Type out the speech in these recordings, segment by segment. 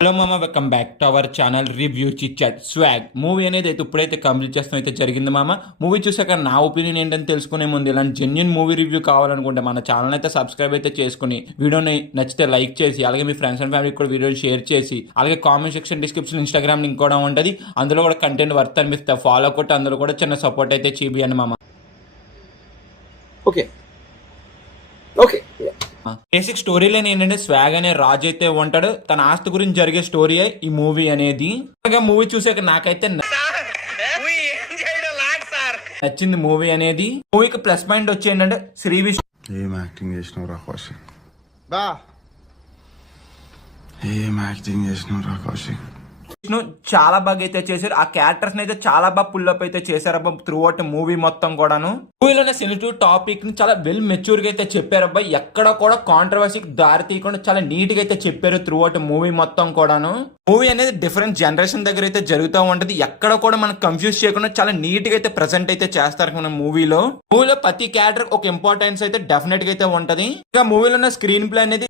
Hello మామ, welcome back to our channel review chit chat Swag movie అనేది అయితే ఇప్పుడైతే కంప్లీట్ చేస్తాం అయితే జరిగింది మామ. మూవీ చూసాక నా ఒపీనియన్ ఏంటని తెలుసుకునే ముందు ఇలాంటి జెన్యున్ మూవీ రివ్యూ కావాలనుకుంటే మన ఛానల్ అయితే సబ్స్క్రైబ్ అయితే చేసుకుని వీడియోని నచ్చితే లైక్ చేసి అలాగే మీ ఫ్రెండ్స్ అండ్ ఫ్యామిలీకి కూడా వీడియోని షేర్ చేసి అలాగే comment section description Instagram link కూడా ఉంటుంది. అందులో కూడా కంటెంట్ వర్త్ అనిపిస్తే ఫాలో కొట్టి అందులో కూడా చిన్న సపోర్ట్ అయితే చేయండి మామ. Okay okay basic story line ఏంటంటే స్వాగ్ అనే రాజు అయితే ఉంటాడు. తన ఆస్తి గురించి జరిగే స్టోరీ ఈ మూవీ అనేది. మూవీ చూసాక నాకైతే నచ్చింది మూవీ అనేది. మూవీకి ప్లస్ పాయింట్ వచ్చి ఏంటంటే శ్రీ విష్ణు ఏం యాక్టింగ్ చేసినవురా కౌశిక్, ఏం యాక్టింగ్ చేసినవురా కౌశిక్. చాలా బాగా అయితే చేశారు. ఆ క్యారెక్టర్స్ అయితే చాలా బాగా పుల్లప్ అయితే చేశారు అబ్బా త్రూ అవుట్ మూవీ మొత్తం కూడాను. మూవీలోనే సెన్సిటివ్ టాపిక్ ని చాలా వెల్ మెచ్యూర్ గా అయితే చెప్పారు అబ్బాయి. ఎక్కడ కూడా కాంట్రవర్సీకి దారి తీయకుండా చాలా నీట్ గా అయితే చెప్పారు త్రూ అవుట్ మూవీ మొత్తం కూడాను. మూవీ అనేది డిఫరెంట్ జనరేషన్ దగ్గర అయితే జరుగుతూ ఉంటది. ఎక్కడ కూడా మనకు కన్ఫ్యూజ్ చేయకుండా చాలా నీట్ గా అయితే ప్రెసెంట్ అయితే చేస్తారు మన మూవీలో. మూవీలో ప్రతి క్యారెక్టర్ ఒక ఇంపార్టెన్స్ అయితే డెఫినెట్ గా అయితే ఉంటది. ఇంకా మూవీలో ఉన్న స్క్రీన్ ప్లే అనేది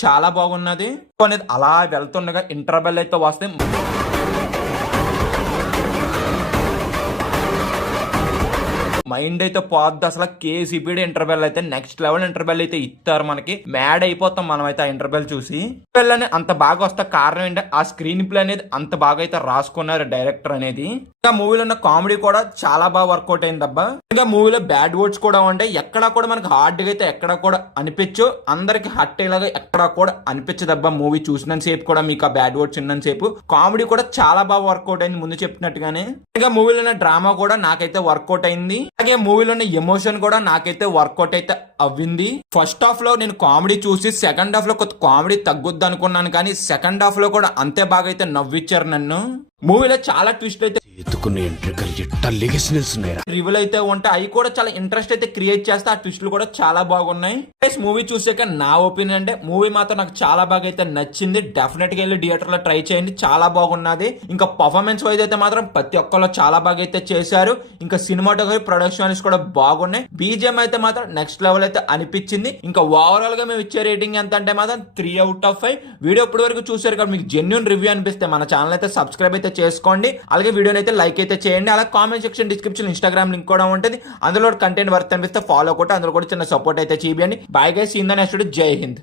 చాలా బాగున్నది. అనేది అలా వెళ్తుండగా ఇంటర్వెల్ అయితే వస్తే మైండ్ అయితే పోద్ది అసలు. కేసీపీడి ఇంటర్వెల్ అయితే నెక్స్ట్ లెవెల్ ఇంటర్వెల్ అయితే ఇస్తారు మనకి. మ్యాడ్ అయిపోతాం మనం అయితే ఆ ఇంటర్వెల్ చూసి. ఇంటర్వెల్ అనేది అంత బాగా వస్తే కారణం ఏంటంటే ఆ స్క్రీన్ ప్లే అనేది అంత బాగా అయితే రాసుకున్నారు డైరెక్టర్ అనేది. ఇంకా మూవీలో ఉన్న కామెడీ కూడా చాలా బాగా వర్కౌట్ అయింది అబ్బా. ఇంకా మూవీలో బ్యాడ్ వర్డ్స్ కూడా ఉంటాయి. ఎక్కడా కూడా మనకి హార్డ్ గా అయితే ఎక్కడ కూడా అనిపించు, అందరికి హట్ అయ్యేలాగా ఎక్కడా కూడా అనిపించదబ్బా. మూవీ చూసినంత సేపు కూడా మీకు ఆ బ్యాడ్ వర్డ్స్ ఉన్నంత సేపు కామెడీ కూడా చాలా బాగా వర్కౌట్ అయింది ముందు చెప్పినట్టుగానే. ఇంకా మూవీలో ఉన్న డ్రామా కూడా నాకైతే వర్కౌట్ అయింది. అలాగే మూవీలో ఉన్న ఎమోషన్ కూడా నాకైతే వర్కౌట్ అయితే అవ్వింది. ఫస్ట్ హాఫ్ లో నేను కామెడీ చూసి సెకండ్ హాఫ్ లో కొత్త కామెడీ తగ్గుద్ది అనుకున్నాను, కానీ సెకండ్ హాఫ్ లో కూడా అంతే బాగా అయితే నవ్విచ్చారు నన్ను. మూవీలో చాలా ట్విస్ట్ అయితే రివీల్ అయితే ఉంటాయి. అవి కూడా చాలా ఇంట్రెస్ట్ అయితే క్రియేట్ చేస్తే ఆ ట్విస్టులు కూడా చాలా బాగున్నాయి. మూవీ చూసాక నా ఒపీనియన్ అంటే మూవీ మాత్రం నాకు చాలా బాగా అయితే నచ్చింది. డెఫినెట్ గా వెళ్ళి థియేటర్ లో ట్రై చేయండి, చాలా బాగున్నది. ఇంకా పర్ఫార్మెన్స్ వైజ్ అయితే మాత్రం ప్రతి ఒక్కరు చాలా బాగా అయితే చేశారు. ఇంకా సినిమాటోగ్రఫీ ప్రొడక్షన్స్ కూడా బాగున్నాయి. బీజిఎం అయితే మాత్రం నెక్స్ట్ లెవెల్ అయితే అనిపించింది. ఇంకా ఓవరాల్ గా మేము ఇచ్చే రేటింగ్ ఎంత అంటే మాత్రం 3/5. వీడియో ఇప్పటి వరకు చూసారు కదా, మీకు జెన్యున్ రివ్యూ అనిపిస్తే మన ఛానల్ అయితే సబ్స్క్రైబ్ అయితే చేసుకోండి. అలాగే వీడియోని అయితే లైక్ అయితే చేయండి. అలాగే comment section description Instagram link కూడా ఉంటుంది. అందులో కంటెంట్ వర్త్ అనిపిస్తే ఫాలో కొట్టి అందులో కూడా చిన్న సపోర్ట్ అయితే చేయండి. Bye guys, see you in the next video. జై హింద్.